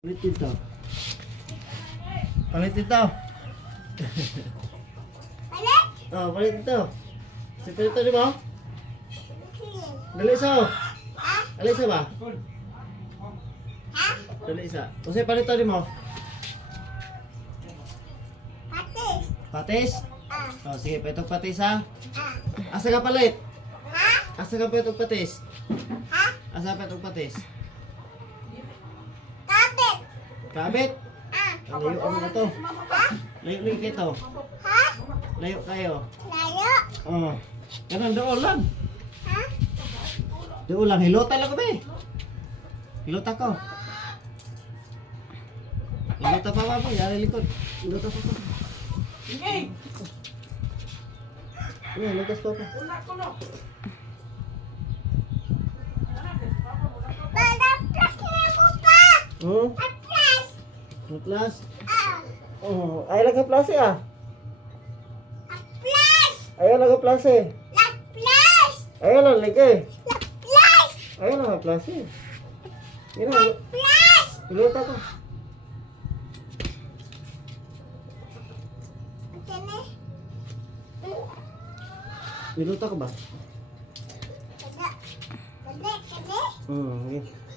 Palitin to. Palitin to. Palit? Oh, palitin to. Si palito di mo? Dali isa oh. Ha? Dali isa ba? Ha? Dali isa. O si palito di mo? Patis? Patis? Ah. Oh, sige, petong patis ha. Ah. Asa ka palit? Ha? Asa ka petong patis? Ha? Asa petong patis? Kapit? Kabit? Ah. Layo ano na to? Ha? Layo kayo. Ha? Layo kayo. Layo? Oh. Ganun doon lang. Ha? Doon lang. Hilota lang ko ba eh. Hilota ko. Hilota pa ba? Yari likod. Hilota pa pa. Iya, lutas pa pa. Malaplas na mo pa! Hmm? Laplas! Nutlas? Ah. Oh, ay lang ka plase ah. Laplas! Ay lang ka plase. Laplas! Ay lang ligay. Laplas! Ay lang ka plase. Ina, Laplas! hilota ko. Ito na. Hilota ko ba? Kada. Kada. Kada. Hmm, okay.